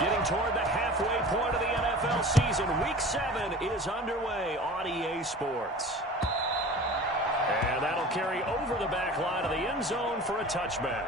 Getting toward the halfway point of the NFL season. Week 7 is underway on EA Sports. And that'll carry over the back line of the end zone for a touchback.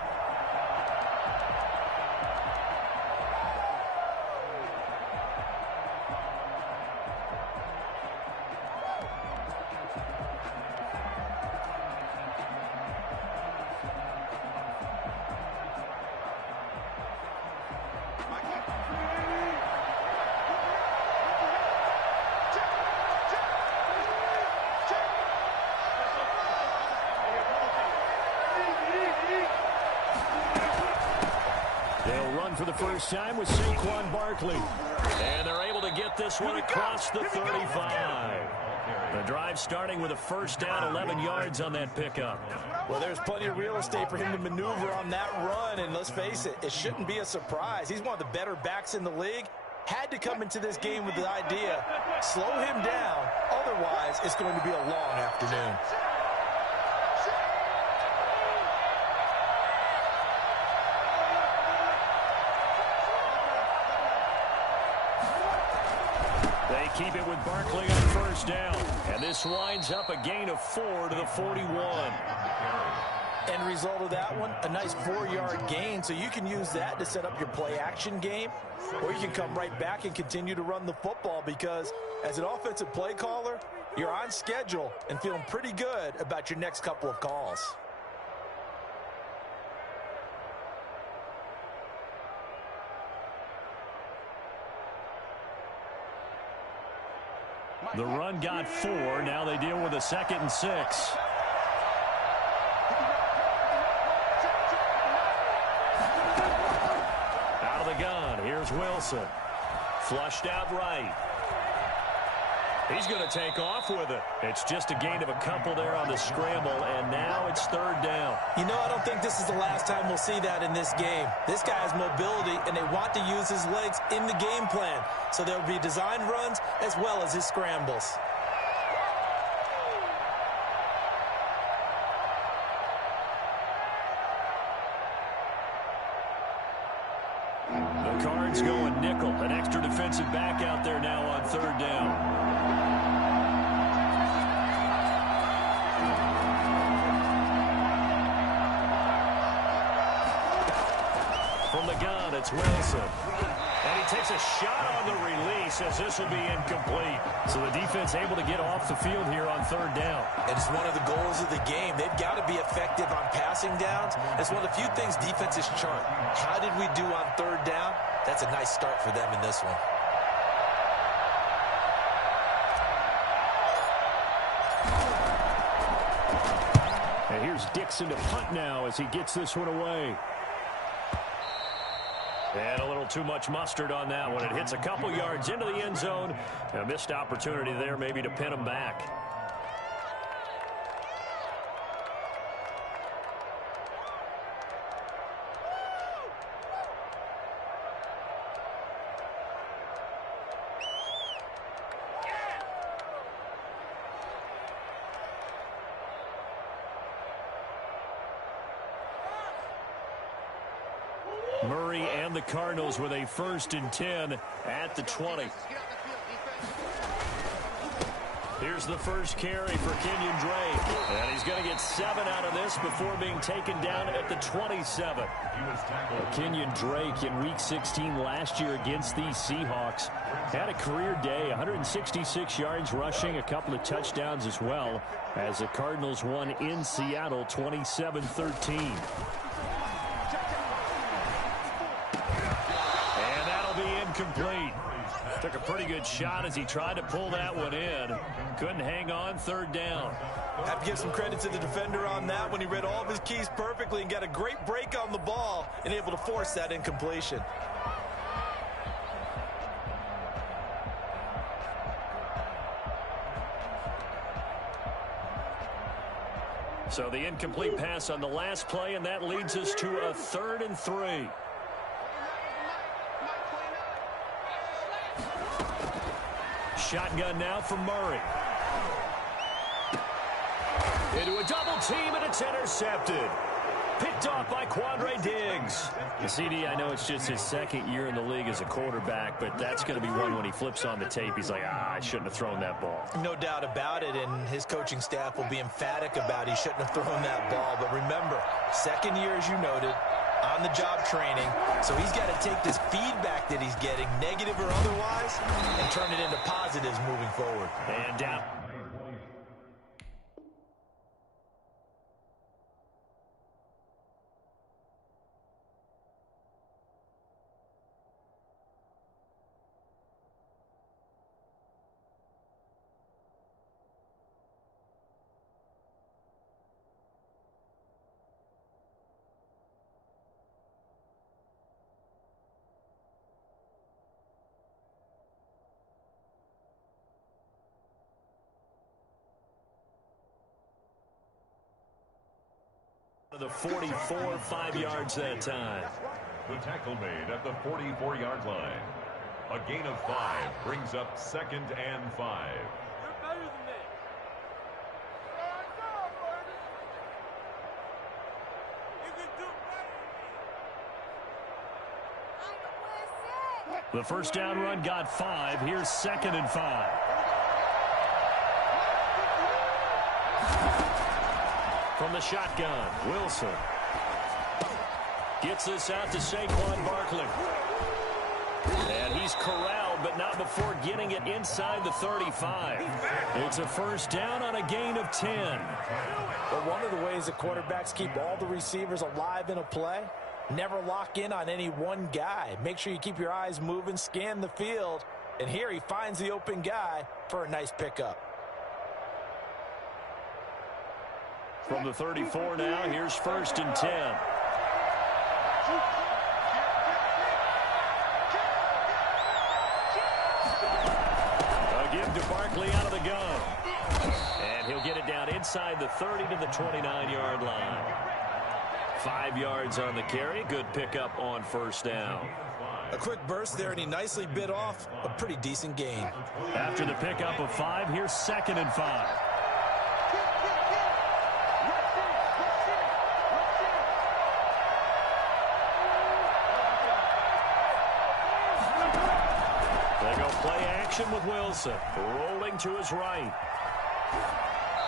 For the first time with Saquon Barkley. And they're able to get this one across the 35. The drive starting with a first down, 11 yards on that pickup. Well, there's plenty of real estate for him to maneuver on that run, and let's face it, it shouldn't be a surprise. He's one of the better backs in the league. Had to come into this game with the idea, slow him down, otherwise it's going to be a long afternoon. They keep it with Barkley on first down. And this winds up a gain of 4 to the 41. End result of that one, a nice 4-yard gain. So you can use that to set up your play-action game. Or you can come right back and continue to run the football because as an offensive play caller, you're on schedule and feeling pretty good about your next couple of calls. The run got 4. Now they deal with a 2nd and 6. Out of the gun. Here's Wilson. Flushed out right. He's going to take off with it. It's just a gain of a couple there on the scramble, and now it's 3rd down. You know, I don't think this is the last time we'll see that in this game. This guy has mobility, and they want to use his legs in the game plan. So there will be designed runs as well as his scrambles. The Cards going nickel. An extra defensive back out there now on 3rd down. From the gun, it's Wilson. And he takes a shot on the release as this will be incomplete. So the defense able to get off the field here on 3rd down. And it's one of the goals of the game. They've got to be effective on passing downs. It's one of the few things defenses chart. How did we do on 3rd down? That's a nice start for them in this one. And here's Dixon to punt now as he gets this one away. And a little too much mustard on that one. It hits a couple yards into the end zone. A missed opportunity there maybe to pin him back. Murray and the Cardinals with a 1st and 10 at the 20. Here's the first carry for Kenyon Drake. And he's going to get 7 out of this before being taken down at the 27. Kenyon Drake in Week 16 last year against these Seahawks had a career day, 166 yards rushing, a couple of touchdowns as well, as the Cardinals won in Seattle 27-13. Complete. Took a pretty good shot as he tried to pull that one in. Couldn't hang on 3rd down. Have to give some credit to the defender on that when he read all of his keys perfectly and got a great break on the ball and able to force that incompletion. So the incomplete pass on the last play, and that leads us to a 3rd and 3. Shotgun now from Murray. Into a double team, and it's intercepted. Picked Picked off by Quandre Diggs. The CD, I know it's just his second year in the league as a quarterback, but that's going to be one when he flips on the tape. He's like, I shouldn't have thrown that ball. No doubt about it, and his coaching staff will be emphatic about he shouldn't have thrown that ball. But remember, second year, as you noted, on-the-job training. So he's got to take this feedback that he's getting, negative or otherwise, and turn it into positives moving forward. And down. The 44, 5 yards that time. The tackle made at the 44-yard line. A gain of 5 brings up 2nd and 5. You're better than that. You can do better than me. The first down run got 5. Here's 2nd and 5. From the shotgun, Wilson gets this out to Saquon Barkley. And he's corralled, but not before getting it inside the 35. It's a first down on a gain of 10. But one of the ways that quarterbacks keep all the receivers alive in a play, never lock in on any one guy. Make sure you keep your eyes moving, scan the field, and here he finds the open guy for a nice pickup. From the 34 now, here's 1st and 10. A give to Barkley out of the gun. And he'll get it down inside the 30 to the 29-yard line. 5 yards on the carry. Good pickup on first down. A quick burst there, and he nicely bit off a pretty decent gain. After the pickup of 5, here's 2nd and 5. With Wilson rolling to his right,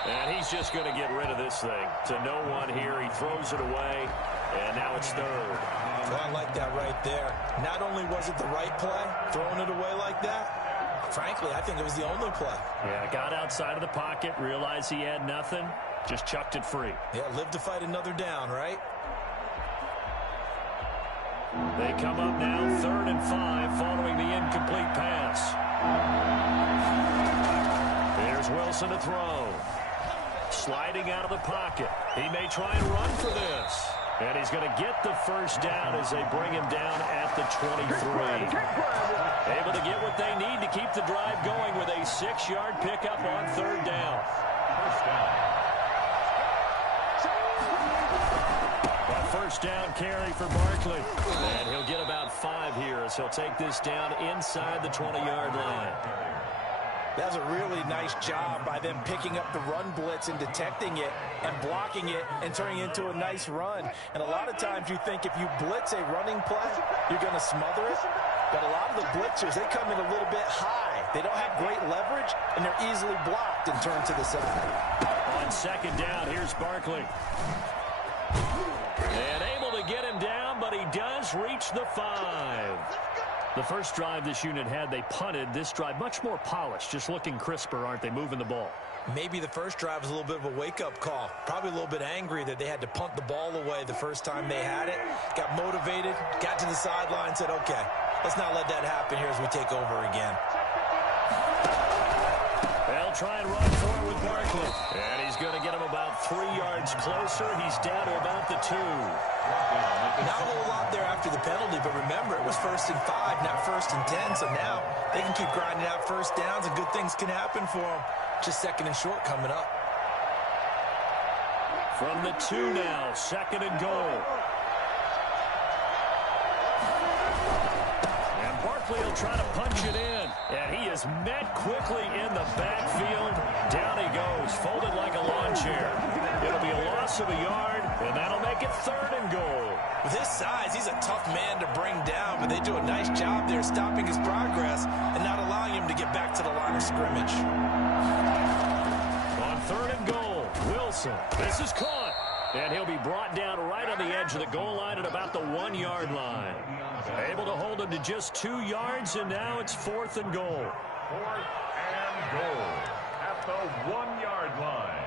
and he's just going to get rid of this thing to no one here. He throws it away, and now it's 3rd. Well, I like that right there. Not only was it the right play, throwing it away like that, frankly, I think it was the only play. Yeah, got outside of the pocket, realized he had nothing, just chucked it free. Yeah, live to fight another down, right? They come up now 3rd and 5 following the incomplete pass. Here's Wilson to throw. Sliding out of the pocket. He may try and run for this. And he's going to get the first down as they bring him down at the 23. Able to get what they need to keep the drive going with a 6-yard pickup on 3rd down. First down carry for Barkley. And he'll get about 5 here as he'll take this down inside the 20-yard line. That's a really nice job by them picking up the run blitz and detecting it and blocking it and turning it into a nice run. And a lot of times you think if you blitz a running play, you're going to smother it. But a lot of the blitzers, they come in a little bit high. They don't have great leverage, and they're easily blocked and turned to the side. On 2nd down, here's Barkley. And able to get him down, but he does reach the 5. The first drive this unit had, they punted. This drive, much more polished, just looking crisper, aren't they, moving the ball? Maybe the first drive was a little bit of a wake-up call. Probably a little bit angry that they had to punt the ball away the first time they had it. Got motivated, got to the sideline, said, okay, let's not let that happen here as we take over again. They'll try and run for it with Barkley. And he's going to get him about 3 yards closer. He's down to about the 2. Not a whole lot there after the penalty, but remember, it was 1st and 5, not 1st and 10. So now they can keep grinding out first downs, and good things can happen for them. Just 2nd and short coming up. From the 2 now, 2nd and goal. And Barkley will try to punch it in. And he is met quickly in the backfield. Down he goes, folded like a lawn chair. It'll be a loss of a yard, and that'll make it 3rd and With his size, he's a tough man to bring down, but they do a nice job there stopping his progress and not allowing him to get back to the line of scrimmage. On 3rd and goal, Wilson. This is caught. And he'll be brought down right on the edge of the goal line at about the 1-yard line. Able to hold him to just 2 yards, and now it's 4th and goal. 4th and goal at the 1-yard line.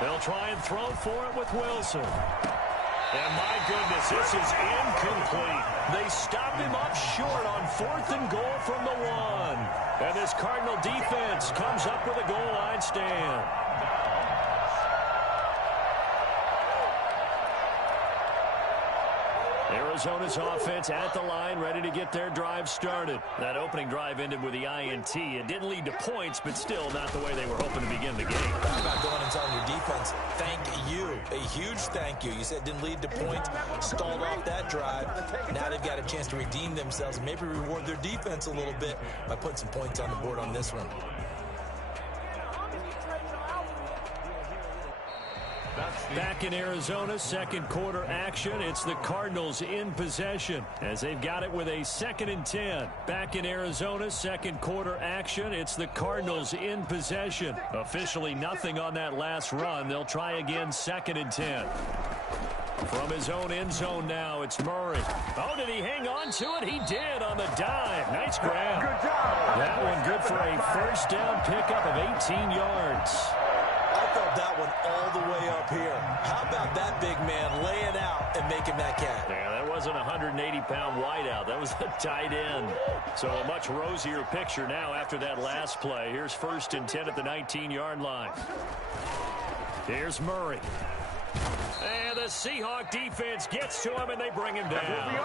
They'll try and throw for it with Wilson. And my goodness, this is incomplete. They stop him up short on 4th and goal from the 1. And this Cardinal defense comes up with a goal line stand. Arizona's offense at the line, ready to get their drive started. That opening drive ended with the INT. It didn't lead to points, but still not the way they were hoping to begin the game. How about going and telling your defense, thank you, a huge thank you. You said it didn't lead to points, stalled off that drive. Now they've got a chance to redeem themselves and maybe reward their defense a little bit by putting some points on the board on this one. Back in Arizona, 2nd quarter action. It's the Cardinals in possession as they've got it with a 2nd and 10. Back in Arizona, 2nd quarter action. It's the Cardinals in possession. Officially nothing on that last run. They'll try again, 2nd and 10. From his own end zone now, it's Murray. Oh, did he hang on to it? He did on the dive. Nice grab. Good job. That one good for a 1st down pickup of 18 yards. I felt that one all the way up here. How about that big man laying out and making that catch? Yeah, that wasn't a 180-pound wideout. That was a tight end. So a much rosier picture now after that last play. Here's 1st and 10 at the 19-yard line. Here's Murray. And the Seahawk defense gets to him, and they bring him down.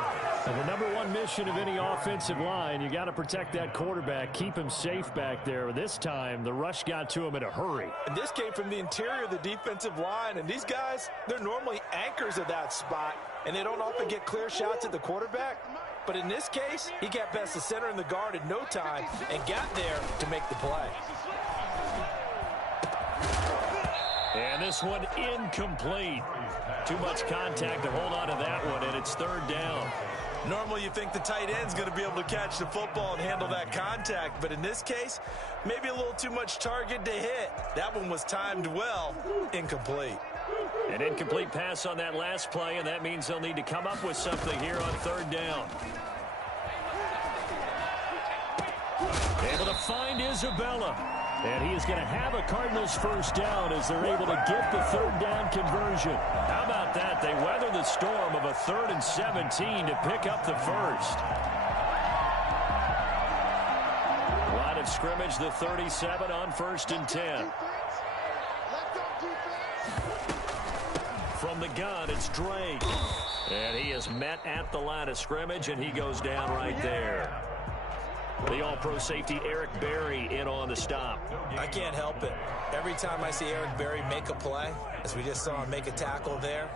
And the number 1 mission of any offensive line, you got to protect that quarterback, keep him safe back there. This time, the rush got to him in a hurry. And this came from the interior of the defensive line, and these guys, they're normally anchors of that spot, and they don't often get clear shots at the quarterback. But in this case, he got past the center and the guard in no time and got there to make the play. And this one incomplete. Too much contact to hold on to that one, and it's 3rd down. Normally you think the tight end's going to be able to catch the football and handle that contact, but in this case, maybe a little too much target to hit. That one was timed well, incomplete. An incomplete pass on that last play, and that means they'll need to come up with something here on 3rd down. Able to find Isabella. And he is going to have a Cardinals 1st down as they're able to get the 3rd down conversion. How about that? They weather the storm of a 3rd and 17 to pick up the 1st. Line of scrimmage, the 37 on 1st and 10. From the gun, it's Drake. And he is met at the line of scrimmage, and he goes down right there. The all-pro safety Eric Berry in on the stop. I can't help it. Every time I see Eric Berry make a play, as we just saw him make a tackle there,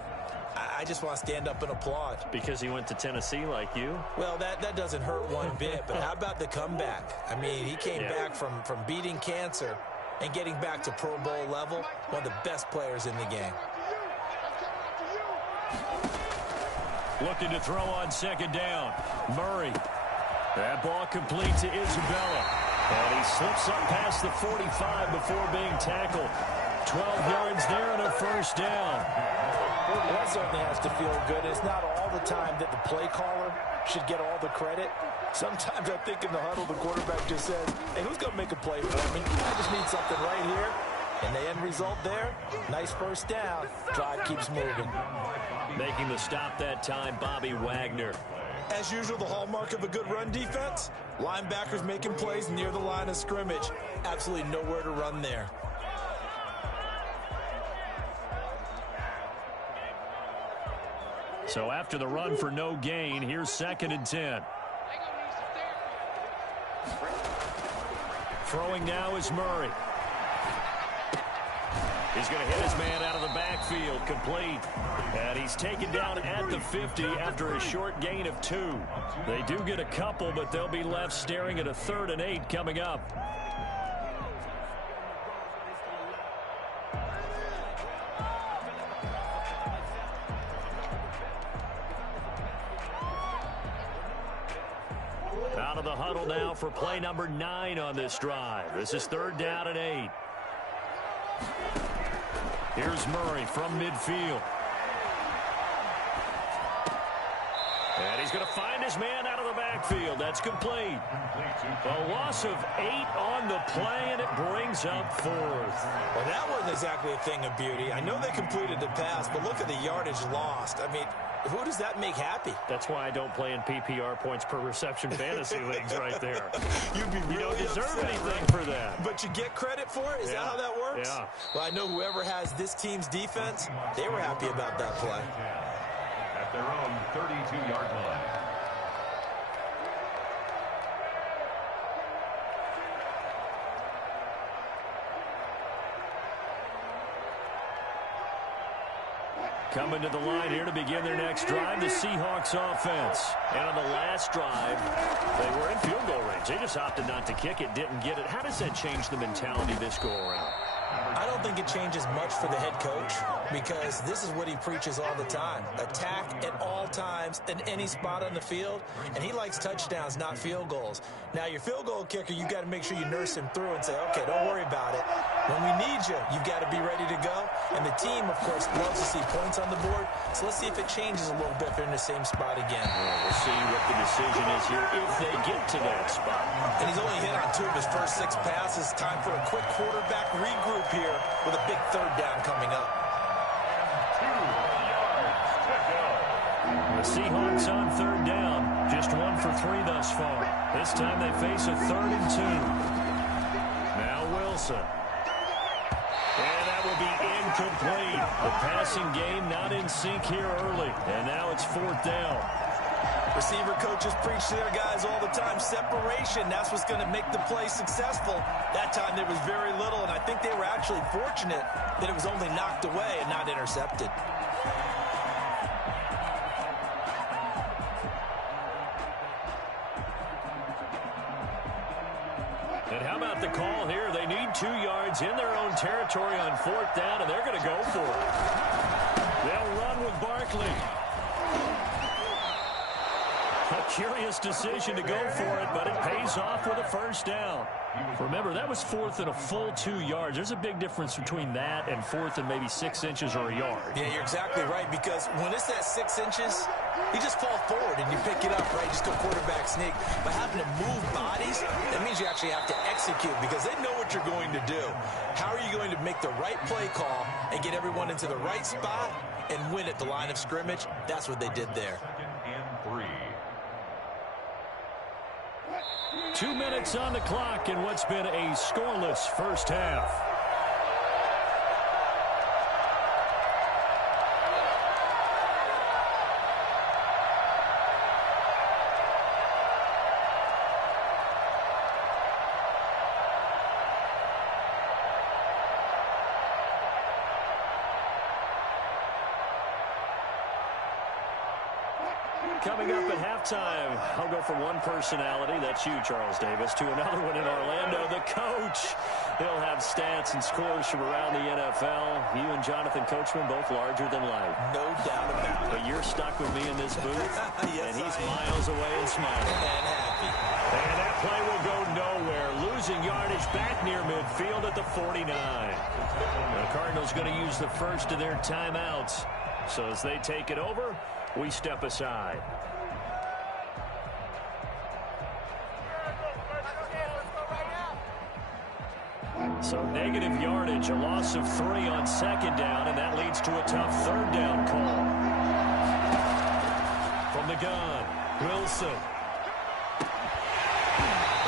I just want to stand up and applaud. Because he went to Tennessee like you? Well, that doesn't hurt one bit, but how about the comeback? I mean, he came back from beating cancer and getting back to Pro Bowl level, one of the best players in the game. Looking to throw on 2nd down. Murray. That ball complete to Isabella. And he slips up past the 45 before being tackled. 12 yards there and a 1st down. Well, that certainly has to feel good. It's not all the time that the play caller should get all the credit. Sometimes I think in the huddle, the quarterback just says, hey, who's going to make a play for me? I just need something right here. And the end result there, nice 1st down. Drive keeps moving. Making the stop that time, Bobby Wagner. As usual, the hallmark of a good run defense, linebackers making plays near the line of scrimmage. Absolutely nowhere to run there. So after the run for no gain, here's 2nd and 10. Throwing now is Murray. He's going to hit his man out of the backfield, complete. And he's taken down at the 50 after a short gain of 2. They do get a couple, but they'll be left staring at a 3rd and 8 coming up. Out of the huddle now for play number 9 on this drive. This is 3rd down and 8. Here's Murray from midfield. And he's going to find his man out of the backfield. That's complete. A loss of 8 on the play, and it brings up 4th. Well, that wasn't exactly a thing of beauty. I know they completed the pass, but look at the yardage lost. I mean, who does that make happy? That's why I don't play in PPR points per reception fantasy leagues right there. You'd be really you don't deserve upset, anything right? for that. But you get credit for it? Is that how that works? Yeah. Well, I know whoever has this team's defense, they were happy about that play. At their own 32-yard line. Coming to the line here to begin their next drive, the Seahawks offense. And on the last drive, they were in field goal range. They just opted not to kick it, didn't get it. How does that change the mentality this go around? I don't think it changes much for the head coach because this is what he preaches all the time. Attack at all times in any spot on the field, and he likes touchdowns, not field goals. Now, your field goal kicker, you got to make sure you nurse him through and say, okay, don't worry about it. When we need you, you've got to be ready to go. And the team, of course, loves to see points on the board. So let's see if it changes a little bit if they're in the same spot again. Well, we'll see what the decision is here if they get to that spot. And he's only hit on 2 of his first 6 passes. Time for a quick quarterback regroup here with a big 3rd down coming up. 2 yards to go. The Seahawks on 3rd down. Just 1 for 3 thus far. This time they face a 3rd and 2. Now Wilson. And that will be incomplete. The passing game not in sync here early. And now it's 4th down. Receiver coaches preach to their guys all the time. Separation, that's what's going to make the play successful. That time there was very little, and I think they were actually fortunate that it was only knocked away and not intercepted. And how about the call here? They need 2 yards in their own territory on 4th down, and they're going to go for it. They'll run with Barkley. A curious decision to go for it, but it pays off with a 1st down. Remember, that was 4th and a full 2 yards. There's a big difference between that and 4th and maybe 6 inches or a yard. Yeah, you're exactly right, because when it's that 6 inches, you just fall forward and you pick it up, right? Just go quarterback sneak. But having to move bodies, that means you actually have to execute because they know what you're going to do. How are you going to make the right play call and get everyone into the right spot and win at the line of scrimmage? That's what they did there. 2nd and 3. 2 minutes on the clock in what's been a scoreless first half. Coming up at halftime, I'll go from one personality, that's you, Charles Davis, to another one in Orlando, the coach. He'll have stats and scores from around the NFL. You and Jonathan Coachman both larger than life. No doubt about it. But you're stuck with me in this booth, Yes, and he's I am. miles away and smiling. And happy. And that play will go nowhere. Losing yardage back near midfield at the 49. The Cardinals going to use the first of their timeouts. So as they take it over, we step aside. So negative yardage, a loss of 3 on 2nd down, and that leads to a tough 3rd down call. From the gun, Wilson.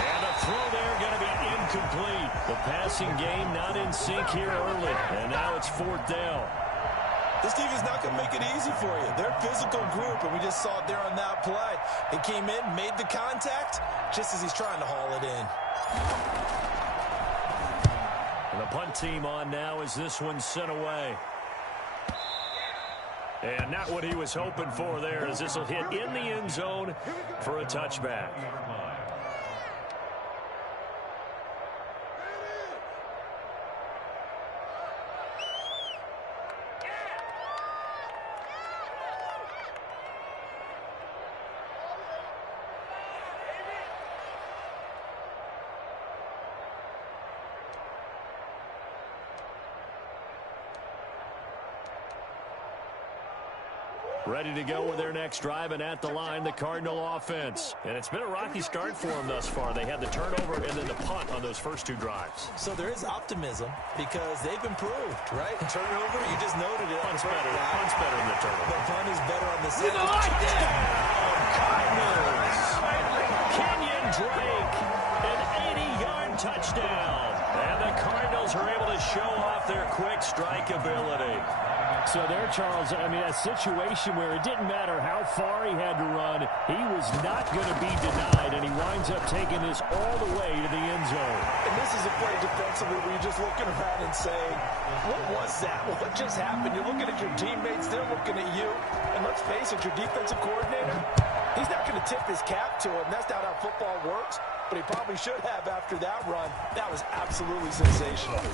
And a throw there going to be incomplete. The passing game not in sync here early, and now it's 4th down. This team is not going to make it easy for you. They're a physical group, and we just saw it there on that play. They came in, made the contact, just as he's trying to haul it in. The The punt team on now as this one's sent away. And not what he was hoping for there, as this will hit in the end zone for a touchback. Ready to go with their next drive, and at the line, the Cardinal offense. And it's been a rocky start for them thus far. They had the turnover and then the punt on those first two drives. So there is optimism because they've improved, right? Turnover, you just noted it. Punt's better than the turnover. The punt is better on the second. Cardinals. Kenyon Drake, an 80-yard touchdown. And the Cardinals are able to show off their quick strike ability. So there, Charles, I mean, a situation where it didn't matter how far he had to run, he was not going to be denied, and he winds up taking this all the way to the end zone. And this is a play defensively where you're just looking around and saying, what was that? What just happened? You're looking at your teammates, they're looking at you. And let's face it, your defensive coordinator, he's not going to tip his cap to him. That's not how football works, but he probably should have after that run. That was absolutely sensational.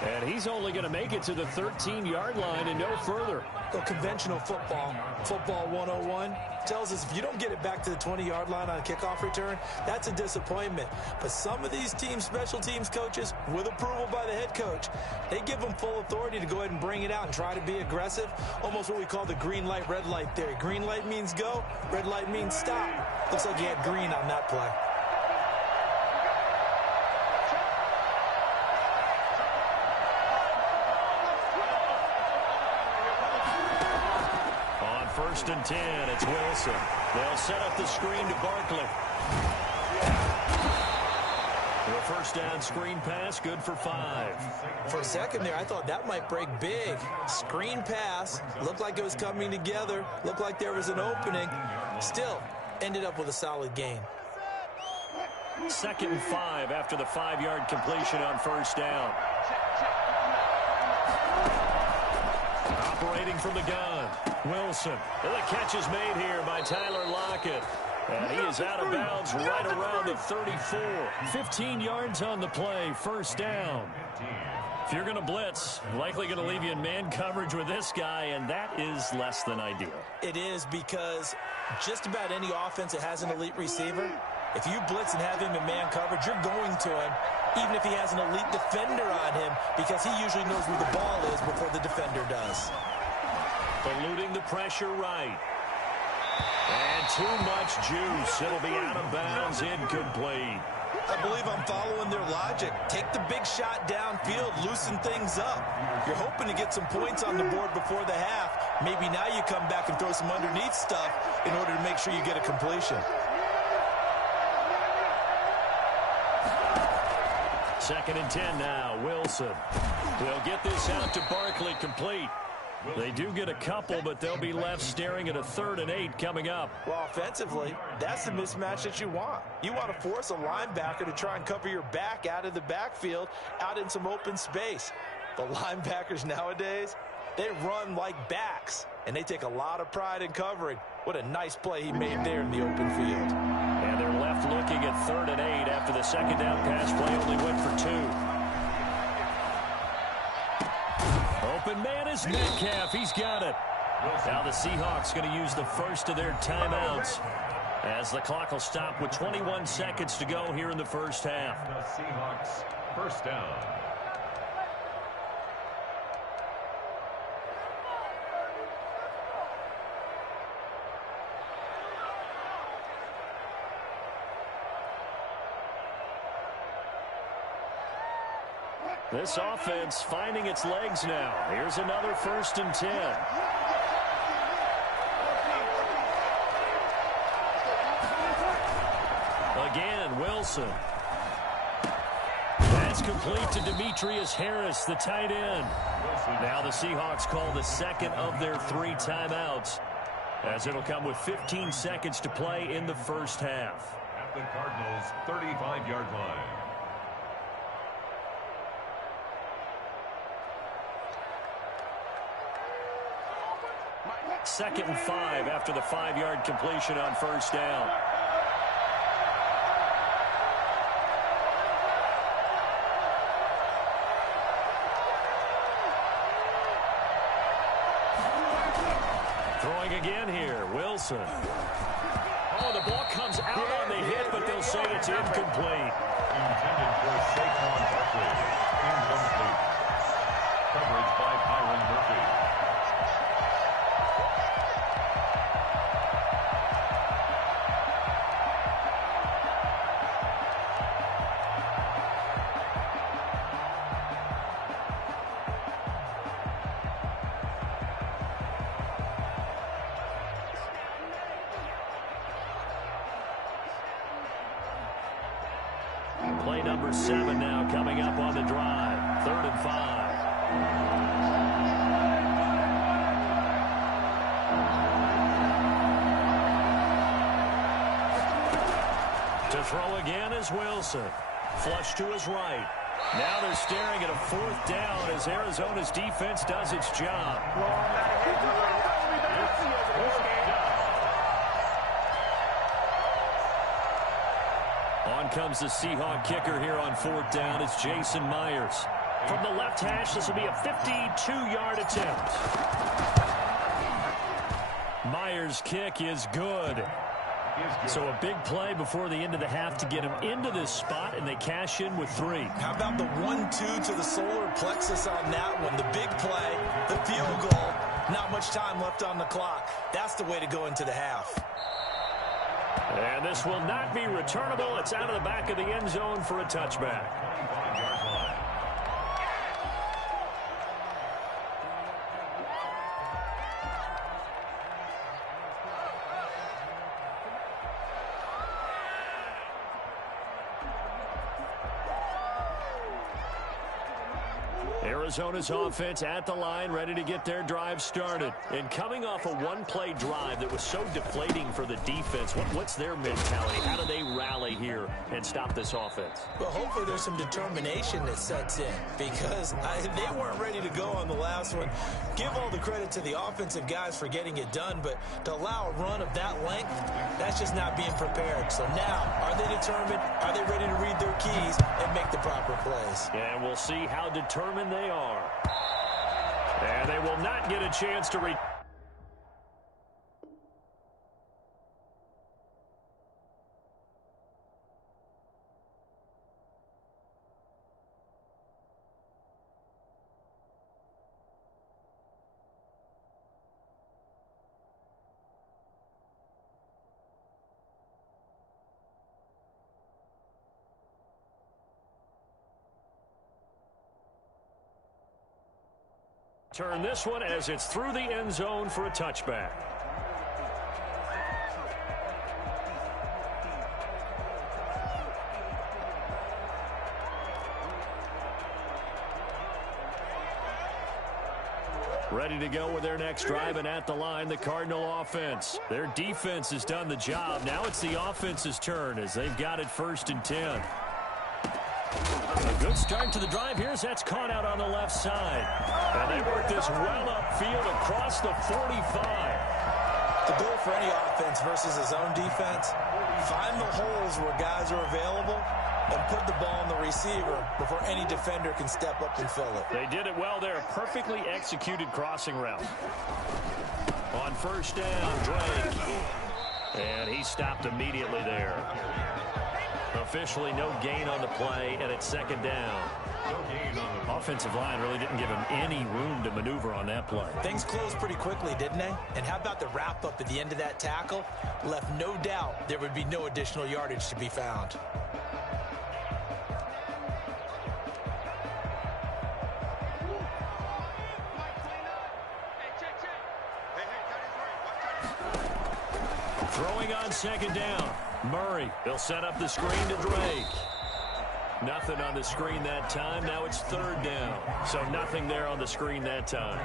And he's only going to make it to the 13-yard line and no further. So conventional football 101, tells us if you don't get it back to the 20-yard line on a kickoff return, that's a disappointment. But some of these teams, special teams coaches, with approval by the head coach, they give them full authority to go ahead and bring it out and try to be aggressive. Almost what we call the green light, red light theory. Green light means go, red light means stop. Looks like he had green on that play. First and 10, it's Wilson. They'll set up the screen to Barkley. The first down screen pass, good for 5. For a second there, I thought that might break big. Screen pass, looked like it was coming together, looked like there was an opening. Still, ended up with a solid gain. 2nd and 5 after the 5-yard completion on first down. Operating from the gun, Wilson. And the catch is made here by Tyler Lockett. And he is out of bounds right around the 34. 15 yards on the play, first down. If you're going to blitz, likely going to leave you in man coverage with this guy, and that is less than ideal. It is, because just about any offense that has an elite receiver, if you blitz and have him in man coverage, you're going to him, even if he has an elite defender on him, because he usually knows where the ball is before the defender does. Eluding the pressure right. And too much juice. It'll be out of bounds, incomplete. I believe I'm following their logic. Take the big shot downfield, loosen things up. You're hoping to get some points on the board before the half. Maybe now you come back and throw some underneath stuff in order to make sure you get a completion. 2nd and 10 now, Wilson. They'll get this out to Barkley, complete. They do get a couple, but they'll be left staring at a 3rd and 8 coming up. Well, offensively, that's the mismatch that you want. You want to force a linebacker to try and cover your back out of the backfield, out in some open space. The linebackers nowadays, they run like backs, and they take a lot of pride in covering. What a nice play he made there in the open field. And they're left looking at 3rd and 8 after the 2nd down pass play only went for 2. Open man is Metcalf. He's got it. Now the Seahawks going to use the first of their timeouts as the clock will stop with 21 seconds to go here in the first half. The Seahawks first down. This offense finding its legs now. Here's another 1st and 10. Again, Wilson. That's complete to Demetrius Harris, the tight end. Now the Seahawks call the 2nd of their 3 timeouts, as it'll come with 15 seconds to play in the first half. At the Cardinals' 35-yard line. 2nd and 5 after the 5-yard completion on first down. Throwing again here, Wilson. Oh, the ball comes out on the hit, but they'll say it's incomplete. Intended for Saquon Barkley. Incomplete. Coverage by Byron Murphy. Play number 7 now coming up on the drive. 3rd and 5. To throw again is Wilson. Flush to his right. Now they're staring at a 4th down as Arizona's defense does its job. On comes the Seahawk kicker here on 4th down. It's Jason Myers. From the left hash, this will be a 52-yard attempt. Myers' kick is good. So a big play before the end of the half to get him into this spot, and they cash in with 3. How about the 1-2 to the solar plexus on that one? The big play, the field goal, not much time left on the clock. That's the way to go into the half. And this will not be returnable. It's out of the back of the end zone for a touchback. Arizona's offense at the line, ready to get their drive started. And coming off a one-play drive that was so deflating for the defense, what's their mentality? How do they rally here and stop this offense? Well, hopefully there's some determination that sets in, because they weren't ready to go on the last one. Give all the credit to the offensive guys for getting it done, but to allow a run of that length, that's just not being prepared. So now, are they determined? Are they ready to read their keys and make the proper plays? And we'll see how determined they are. And they will not get a chance to turn this one as it's through the end zone for a touchback. Ready to go with their next drive, and at the line, the Cardinal offense. Their defense has done the job. Now it's the offense's turn as they've got it 1st and 10. A good start to the drive here as that's caught out on the left side. And they work this well upfield across the 45. The goal for any offense versus his own defense, find the holes where guys are available and put the ball on the receiver before any defender can step up and fill it. They did it well there. Perfectly executed crossing route. On 1st down, Drake. And he stopped immediately there. Officially no gain on the play, and it's 2nd down. The offensive line really didn't give him any room to maneuver on that play. Things closed pretty quickly, didn't they? And how about the wrap-up at the end of that tackle? Left no doubt there would be no additional yardage to be found. Throwing on 2nd down. Murray, they'll set up the screen to Drake. Nothing on the screen that time. Now it's 3rd down. So nothing there on the screen that time.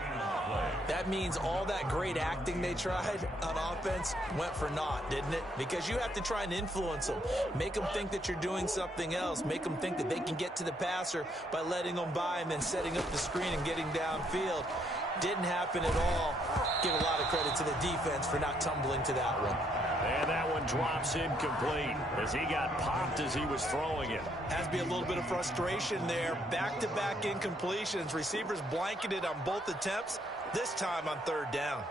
That means all that great acting they tried on offense went for naught, didn't it? Because you have to try and influence them. Make them think that you're doing something else. Make them think that they can get to the passer by letting them by and then setting up the screen and getting downfield. Didn't happen at all. Give a lot of credit to the defense for not tumbling to that one. And that one drops incomplete as he got popped as he was throwing it. Has to be a little bit of frustration there. Back-to-back incompletions. Receivers blanketed on both attempts, this time on third down.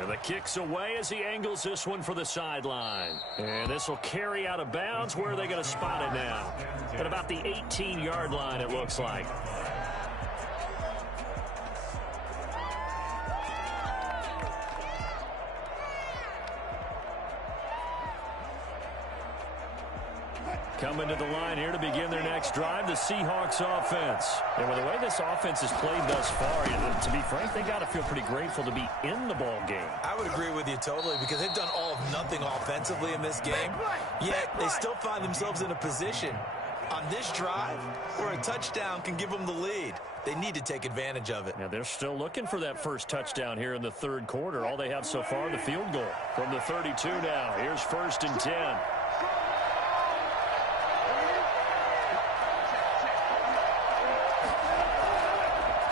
And the kick's away as he angles this one for the sideline. And this will carry out of bounds. Where are they going to spot it now? At about the 18-yard line, it looks like. Coming to the line here to begin their next drive, the Seahawks offense. And with the way this offense has played thus far, to be frank, they got to feel pretty grateful to be in the ball game. I would agree with you totally because they've done all of nothing offensively in this game, yet they still find themselves in a position on this drive where a touchdown can give them the lead. They need to take advantage of it. Now they're still looking for that first touchdown here in the third quarter. All they have so far, the field goal. From the 32 now, here's 1st and 10.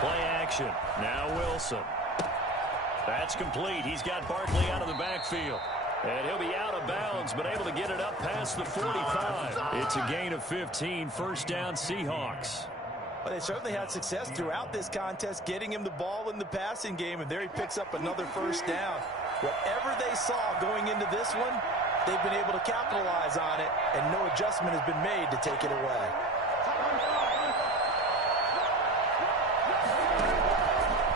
Play action. Now Wilson. That's complete. He's got Barkley out of the backfield. And he'll be out of bounds, but able to get it up past the 45. It's a gain of 15. First down, Seahawks. Well, they certainly had success throughout this contest, getting him the ball in the passing game, and there he picks up another first down. Whatever they saw going into this one, they've been able to capitalize on it, and no adjustment has been made to take it away.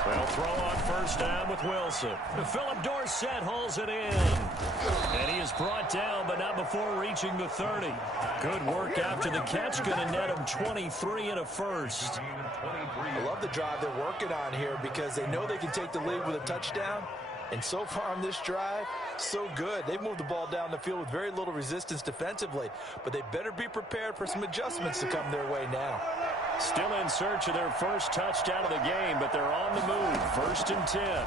They'll throw on first down with Wilson. Philip Dorsett hauls it in. And he is brought down, but not before reaching the 30. Good work after the catch. Going to net him 23 and a first. I love the drive they're working on here because they know they can take the lead with a touchdown. And so far on this drive, so good. They've moved the ball down the field with very little resistance defensively. But they better be prepared for some adjustments to come their way now. Still in search of their first touchdown of the game, but they're on the move. 1st and 10.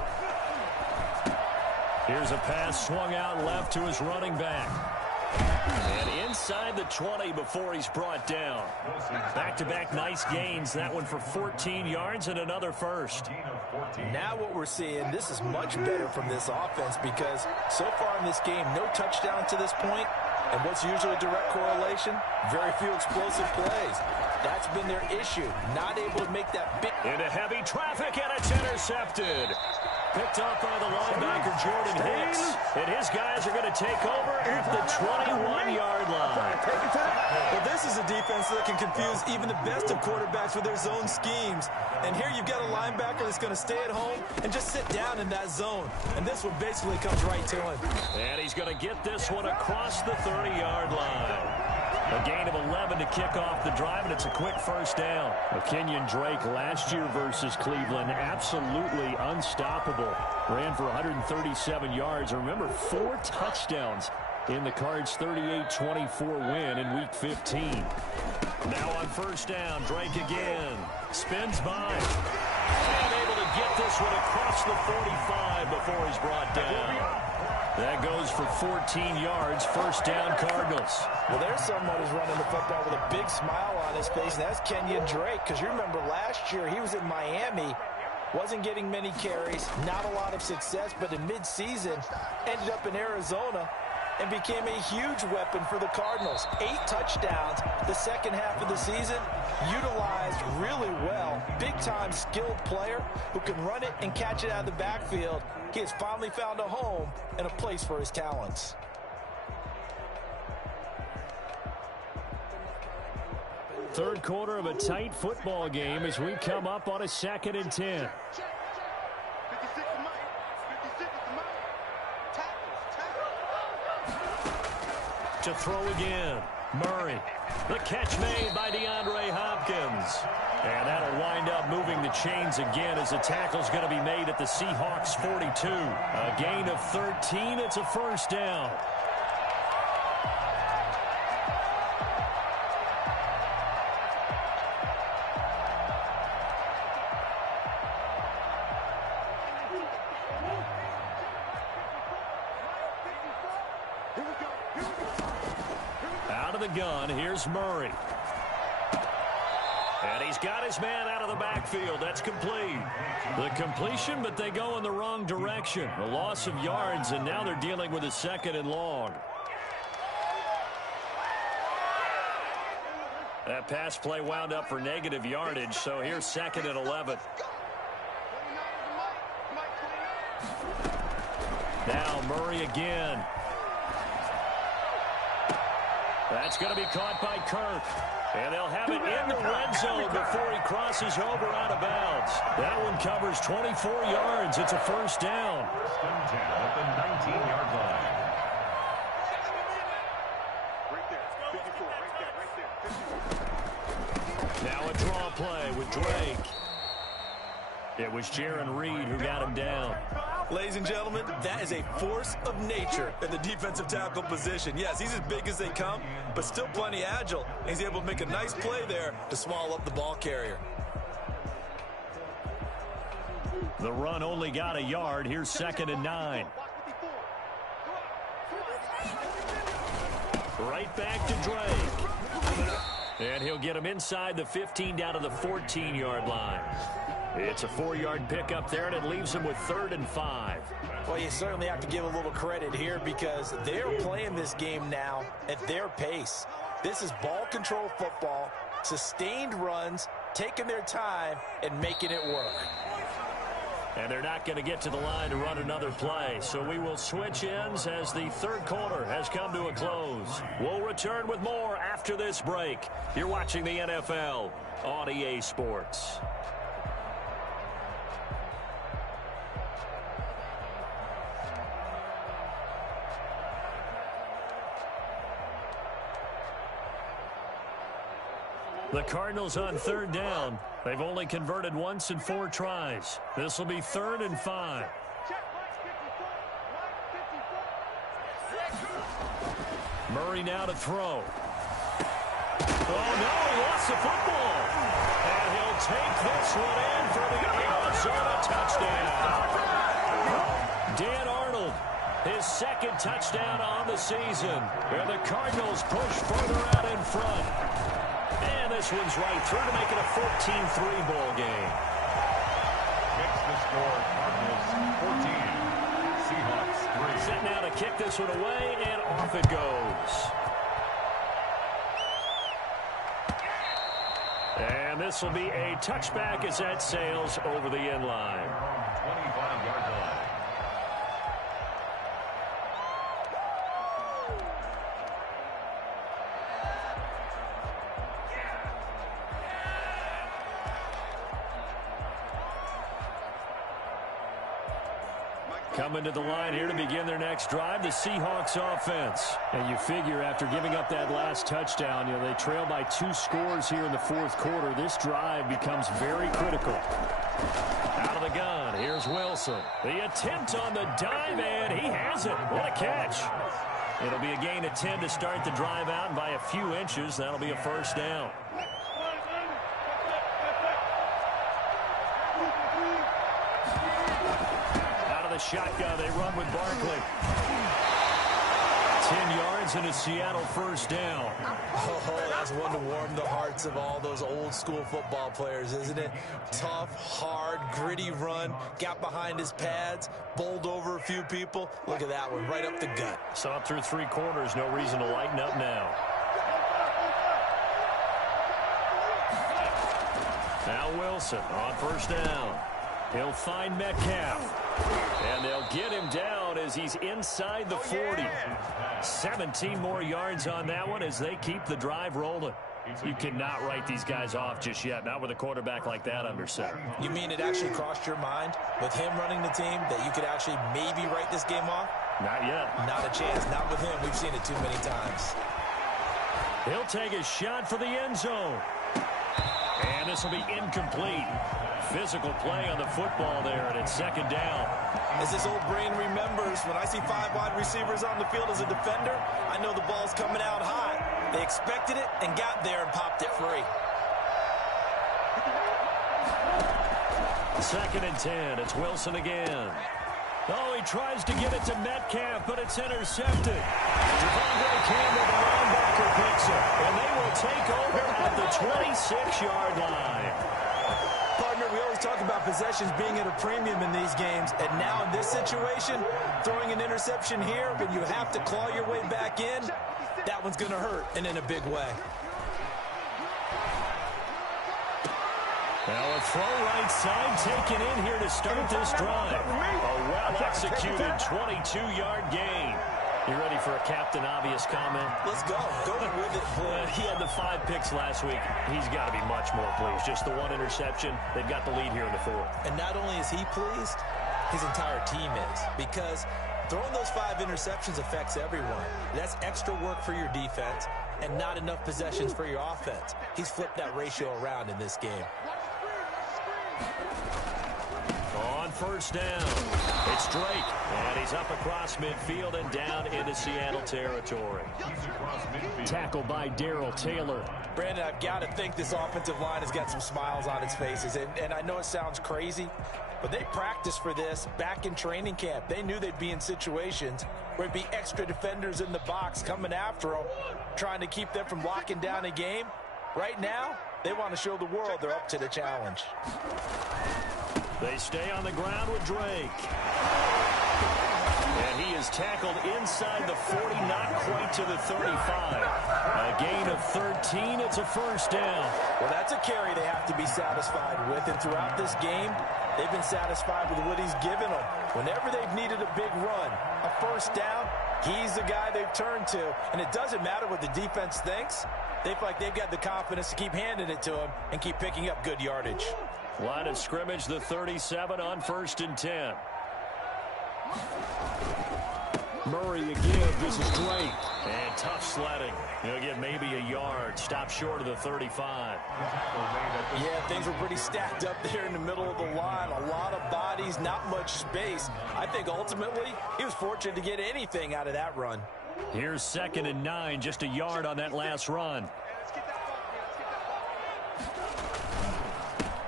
Here's a pass swung out left to his running back. And inside the 20 before he's brought down. Back-to-back nice gains. That one for 14 yards and another first. Now what we're seeing, this is much better from this offense because so far in this game, no touchdown to this point. And what's usually a direct correlation? Very few explosive plays. That's been their issue. Not able to make that big... Into heavy traffic, and it's intercepted. Picked up by the linebacker, Jordan Hicks. And his guys are going to take over at the 21-yard line. Well, this is a defense that can confuse even the best of quarterbacks with their zone schemes. And here you've got a linebacker that's going to stay at home and just sit down in that zone. And this one basically comes right to him. And he's going to get this one across the 30-yard line. A gain of 11 to kick off the drive, and it's a quick first down. Kenyon Drake last year versus Cleveland, absolutely unstoppable. Ran for 137 yards. Remember, 4 touchdowns in the Cards' 38-24 win in Week 15. Now on first down, Drake again. Spins by. And able to get this one across the 45 before he's brought down. That goes for 14 yards. First down, Cardinals. Well, there's someone who's running the football with a big smile on his face, and that's Kenyon Drake. Because you remember last year he was in Miami, wasn't getting many carries, not a lot of success, but in midseason ended up in Arizona and became a huge weapon for the Cardinals. 8 touchdowns the second half of the season, utilized really well. Big-time skilled player who can run it and catch it out of the backfield. He has finally found a home and a place for his talents. Third quarter of a tight football game as we come up on a 2nd and 10. To throw again, Murray. The catch made by DeAndre Hopkins. And that'll wind up moving the chains again as the tackle's going to be made at the Seahawks 42. A gain of 13. It's a first down. Out of the gun, here's Murray. And he's got his man out of the backfield. That's complete. The completion, but they go in the wrong direction. A loss of yards, and now they're dealing with a 2nd and long. That pass play wound up for negative yardage, so here's 2nd and 11. Now Murray again. That's going to be caught by Kirk. And they'll have it in the red zone before he crosses over out of bounds. That one covers 24 yards. It's a first down. At the 19-yard line. Now a draw play with Drake. It was Jaron Reed who got him down. Ladies and gentlemen, that is a force of nature in the defensive tackle position. Yes, he's as big as they come, but still plenty agile. He's able to make a nice play there to swallow up the ball carrier. The run only got a yard. Here's 2nd and 9. Right back to Drake. And he'll get him inside the 15 down to the 14-yard line. It's a 4-yard pickup there, and it leaves him with 3rd and 5. Well, you certainly have to give a little credit here because they're playing this game now at their pace. This is ball control football, sustained runs, taking their time, and making it work. And they're not going to get to the line to run another play. So we will switch ends as the 3rd quarter has come to a close. We'll return with more after this break. You're watching the NFL on EA Sports. The Cardinals on 3rd down. They've only converted once in 4 tries. This will be 3rd and 5. Murray now to throw. Oh, no, he lost the football. And he'll take this one in for the Arizona touchdown. Dan Arnold, his 2nd touchdown on the season. And the Cardinals push further out in front. And this one's right through to make it a 14-3 ball game. Makes the score Cardinals 14, Seahawks 3. Set now to kick this one away, and off it goes. And this will be a touchback as that sails over the end line. 25-yard line. Coming to the line here to begin their next drive, the Seahawks offense. And you figure after giving up that last touchdown, they trail by 2 scores here in the 4th quarter. This drive becomes very critical. Out of the gun, here's Wilson. The attempt on the dive, and he has it. What a catch. It'll be a gain of 10 to start the drive out, and by a few inches, that'll be a first down. Shotgun, they run with Barkley. 10 yards and a Seattle first down. Oh, that's one to warm the hearts of all those old school football players, isn't it? Tough, hard, gritty run, got behind his pads, bowled over a few people. Look at that one, right up the gut. Saw it through 3 quarters, no reason to lighten up now. Now Wilson on first down. He'll find Metcalf. And they'll get him down as he's inside the 40. 17 more yards on that one as they keep the drive rolling. You cannot write these guys off just yet, not with a quarterback like that under center. You mean it actually crossed your mind with him running the team that you could actually maybe write this game off? Not yet. Not a chance. Not with him. We've seen it too many times. He'll take a shot for the end zone. And this will be incomplete. Physical play on the football there, and it's 2nd down. As this old brain remembers, when I see 5 wide receivers on the field as a defender, I know the ball's coming out hot. They expected it and got there and popped it free. 2nd and 10. It's Wilson again. Oh, he tries to get it to Metcalf, but it's intercepted. Devondre Campbell, the linebacker, Walker picks it, and they will take over at the 26-yard line. Partner, we always talk about possessions being at a premium in these games, and now in this situation, throwing an interception here when you have to claw your way back in, that one's going to hurt, and in a big way. Well, a throw right side taken in here to start this drive. A well-executed 22-yard gain. You ready for a Captain Obvious comment? Let's go. Go with it. He had the 5 picks last week. He's got to be much more pleased. Just the 1 interception. They've got the lead here in the 4th. And not only is he pleased, his entire team is. Because throwing those 5 interceptions affects everyone. That's extra work for your defense and not enough possessions for your offense. He's flipped that ratio around in this game. On first down, it's Drake, and he's up across midfield and down into Seattle territory. Tackled by Darrell Taylor. Brandon, I've got to think this offensive line has got some smiles on its faces, and I know it sounds crazy, but they practiced for this back in training camp. They knew they'd be in situations where it'd be extra defenders in the box coming after them, trying to keep them from locking down a game. Right now, they want to show the world they're up to the challenge. They stay on the ground with Drake. And he is tackled inside the 40, not quite to the 35. A gain of 13, it's a first down. Well, that's a carry they have to be satisfied with, and throughout this game, they've been satisfied with what he's given them. Whenever they've needed a big run, a first down, he's the guy they've turned to. And it doesn't matter what the defense thinks. They feel like they've got the confidence to keep handing it to him and keep picking up good yardage. Line of scrimmage, the 37 on 1st and 10. Murray again, this is Drake. And tough sledding. He'll get maybe a yard. Stop short of the 35. Yeah, things were pretty stacked up there in the middle of the line. A lot of bodies, not much space. I think ultimately he was fortunate to get anything out of that run. Here's 2nd and 9, just a yard on that last run.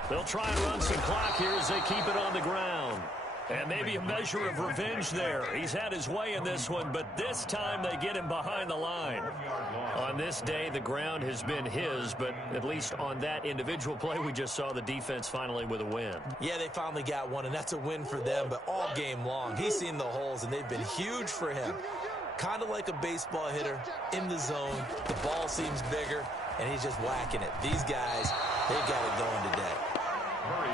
They'll try and run some clock here as they keep it on the ground. And maybe a measure of revenge there. He's had his way in this one, but this time they get him behind the line. On this day, the ground has been his, but at least on that individual play, we just saw the defense finally with a win. Yeah, they finally got one, and that's a win for them, but all game long, he's seen the holes, and they've been huge for him. Kind of like a baseball hitter in the zone. The ball seems bigger, and he's just whacking it. These guys, they've got it going today.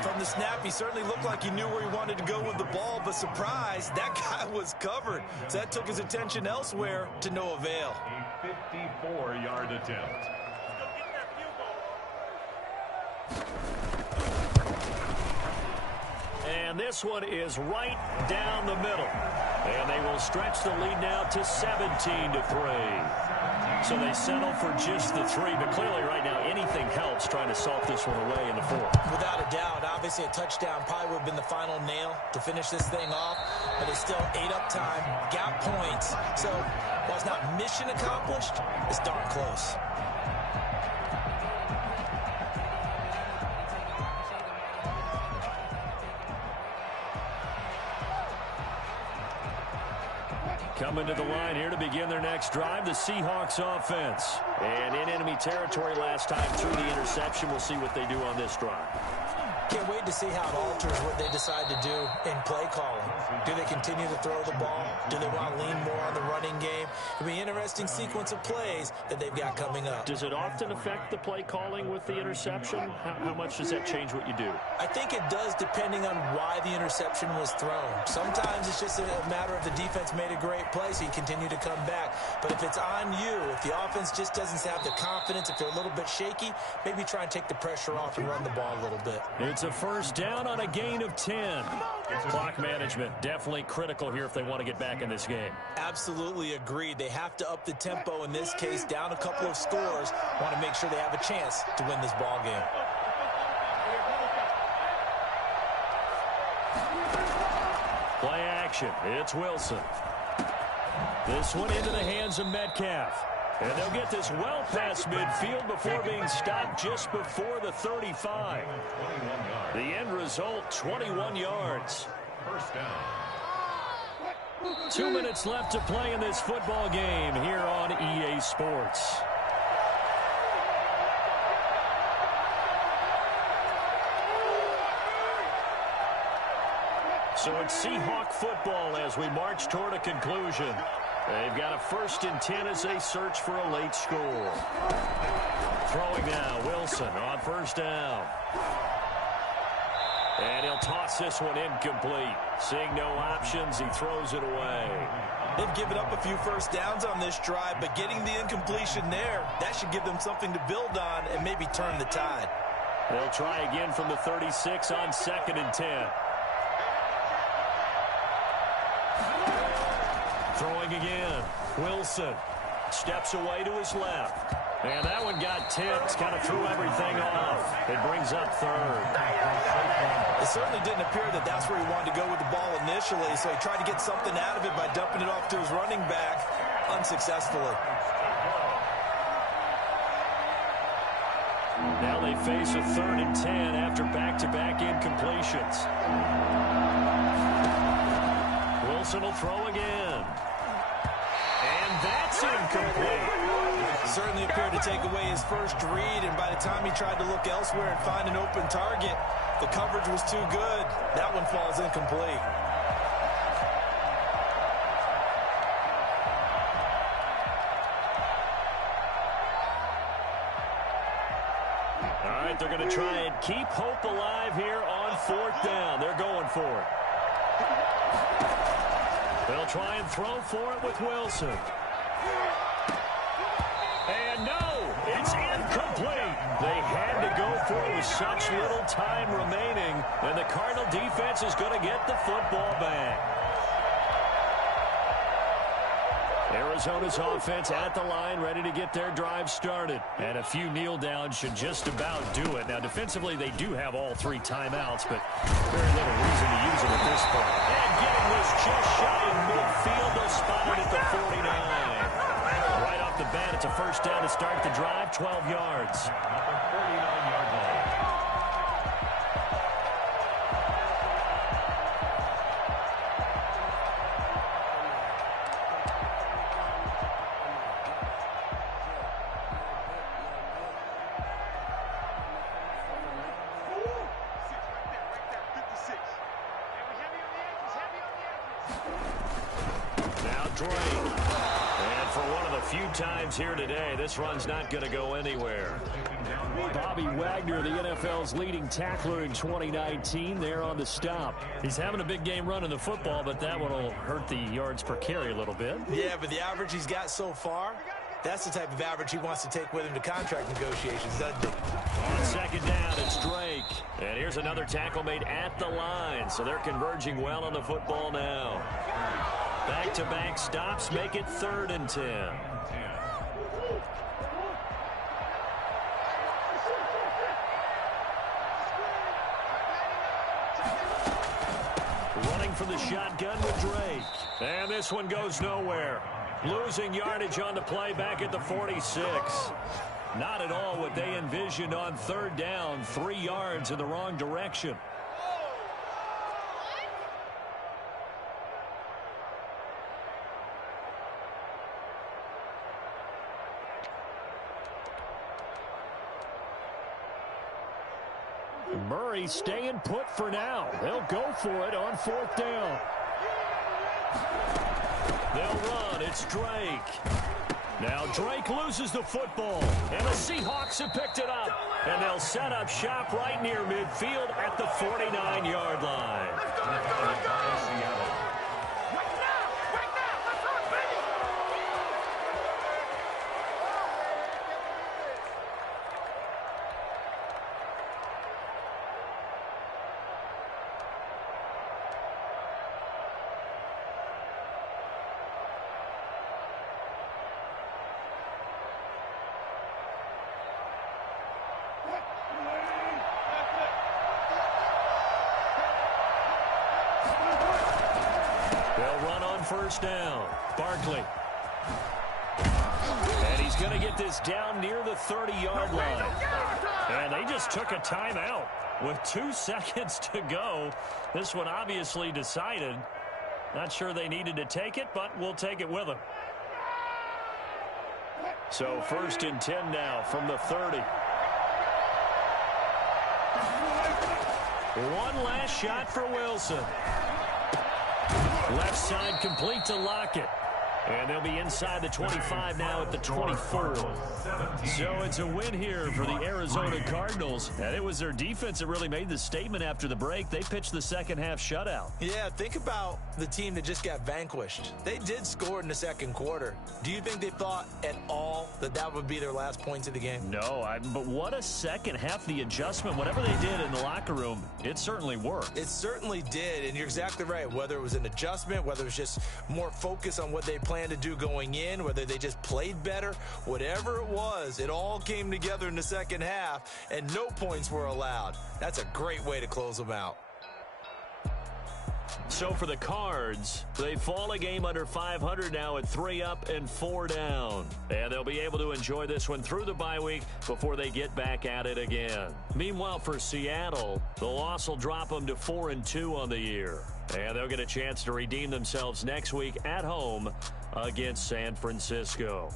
From the snap, he certainly looked like he knew where he wanted to go with the ball, but surprise, that guy was covered. So that took his attention elsewhere to no avail. A 54-yard attempt. And this one is right down the middle. And they will stretch the lead now to 17-3. So they settle for just the 3, but clearly right now anything helps trying to salt this one away in the 4th. Without a doubt, obviously a touchdown probably would have been the final nail to finish this thing off, but it's still 8 up time, got points. So while it's not mission accomplished, it's darn close. Coming to the line here to begin their next drive, the Seahawks offense. And in enemy territory last time through the interception. We'll see what they do on this drive. Can't wait to see how it alters what they decide to do in play calling. Do they continue to throw the ball? Do they want to lean more on the running game? It'll be an interesting sequence of plays that they've got coming up. Does it often affect the play calling with the interception? How much does that change what you do? I think it does depending on why the interception was thrown. Sometimes it's just a matter of the defense made a great play, so you continue to come back. But if it's on you, if the offense just doesn't have the confidence, if they're a little bit shaky, maybe try and take the pressure off and run the ball a little bit. It's a first down on a gain of 10. Clock management definitely critical here if they want to get back in this game. Absolutely agreed. They have to up the tempo in this case, down a couple of scores. Want to make sure they have a chance to win this ball game. Play action. It's Wilson. This one into the hands of Metcalf. And they'll get this well past midfield before being stopped just before the 35. The end result, 21 yards. First down. 2 minutes left to play in this football game here on EA Sports. So it's Seahawk football as we march toward a conclusion. They've got a 1st and 10 as they search for a late score. Throwing now, Wilson on 1st down. And he'll toss this one incomplete. Seeing no options, he throws it away. They've given up a few 1st downs on this drive, but getting the incompletion there, that should give them something to build on and maybe turn the tide. They'll try again from the 36 on 2nd and 10. Throwing again. Wilson steps away to his left. And that one got tipped, kind of threw everything off. It brings up 3rd. It certainly didn't appear that that's where he wanted to go with the ball initially, so he tried to get something out of it by dumping it off to his running back unsuccessfully. Now they face a 3rd and 10 after back-to-back incompletions. Wilson will throw again. And that's incomplete. Certainly appeared to take away his first read, and by the time he tried to look elsewhere and find an open target, the coverage was too good. That one falls incomplete. All right, they're going to try and keep hope alive here on 4th down. They're going for it. They'll try and throw for it with Wilson. And no, it's incomplete. They had to go for it with such little time remaining, and the Cardinal defense is going to get the football back. Arizona's offense at the line, ready to get their drive started. And a few kneel downs should just about do it. Now, defensively, they do have all 3 timeouts, but very little reason to use them at this point. And getting this just shy of midfield, they'll spot it at the 49. Right off the bat, it's a 1st down to start the drive, 12 yards. 49-yard line. Times here today, this run's not going to go anywhere. Bobby Wagner, the NFL's leading tackler in 2019, there on the stop. He's having a big game running the football, but that one will hurt the yards per carry a little bit. Yeah, but the average he's got so far, that's the type of average he wants to take with him to contract negotiations, doesn't he? On 2nd down, it's Drake. And here's another tackle made at the line, so they're converging well on the football now. Back-to-back stops make it 3rd and 10. Running from the shotgun with Drake. And this one goes nowhere. Losing yardage on the play back at the 46. Not at all what they envisioned on 3rd down. 3 yards in the wrong direction. Murray staying put for now. They'll go for it on 4th down. They'll run. It's Drake. Now Drake loses the football, and the Seahawks have picked it up. And they'll set up shop right near midfield at the 49-yard line. Let's go. They'll run on 1st down. Barkley. And he's going to get this down near the 30-yard line. And they just took a timeout with 2 seconds to go. This one obviously decided. Not sure they needed to take it, but we'll take it with them. So 1st and 10 now from the 30. One last shot for Wilson. Left side complete to Lockett. And they'll be inside the 25 now at the 24. So it's a win here for the Arizona Cardinals. And it was their defense that really made the statement after the break. They pitched the second half shutout. Yeah, think about the team that just got vanquished. They did score in the second quarter. Do you think they thought at all that that would be their last points of the game? No, but what a second half. The adjustment, whatever they did in the locker room, it certainly worked. It certainly did, and you're exactly right. Whether it was an adjustment, whether it was just more focus on what they planned to do going in, whether they just played better, whatever it was, it all came together in the second half, and no points were allowed. That's a great way to close them out. So for the Cards, they fall a game under 500 now at 3 up and 4 down. And they'll be able to enjoy this one through the bye week before they get back at it again. Meanwhile, for Seattle, the loss will drop them to 4-2 on the year. And they'll get a chance to redeem themselves next week at home against San Francisco.